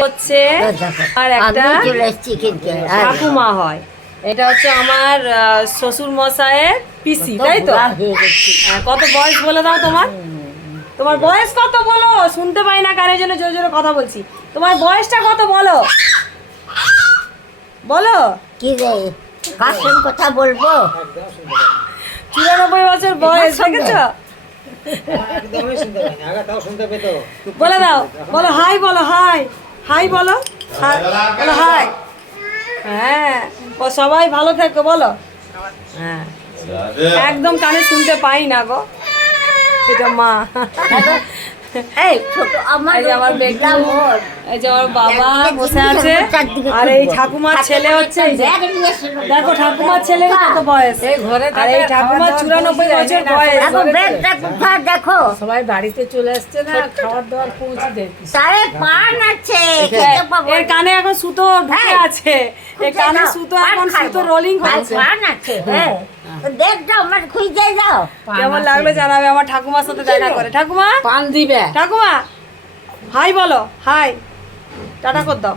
হচ্ছে আর একটা ঠাকুমা হয়। এটা হচ্ছে আমার শ্বশুর মশাইয়ের পিসি, তাই তো? কত বয়স বলে দাও তোমার? তোমার বয়স কত বলো? শুনতে পাই না, কানের জন্য জোরে জোরে কথা বলছি। তোমার বয়সটা কত বলো? বলো। কি রে, কার সঙ্গে কথা বলবো? 94 বছর বয়স, দেখেছো? বলে দাও, বলো হাই, বলো হাই, হাই বলো, বলো হাই। হ্যাঁ, ও সবাই ভালো থেকো বলো। হ্যাঁ, একদম কানে শুনতে পাই না গো, এটা মা। এই ছোট আমার এই যে আমার বেগম, এই যে আমার বাবা বসে আছে, আর এই ঠাকুমার ছেলে হচ্ছে, এই যে দেখো ঠাকুমার ছেলে কত বয়স, আর এই ঠাকুমার 94 বছর বয়স। দেখো সবাই বাড়িতে চলে আসছে না, খাবার দাবার পৌঁছে দেয়। তারে পান আছে, এর কানে এখন সুতো ঢুকে আছে, এর কানে সুতো এখন সুতো রোলিং হচ্ছে। পান আছে, হ্যাঁ দেখ দাও, আমার খুঁজে দাও। কেমন লাগলো জানাবে, আমার ঠাকুমার সাথে দেখা করে। ঠাকুমা, পান দিবে। ঠাকুমা হাই বলো, হাই, টাটা কর দাও।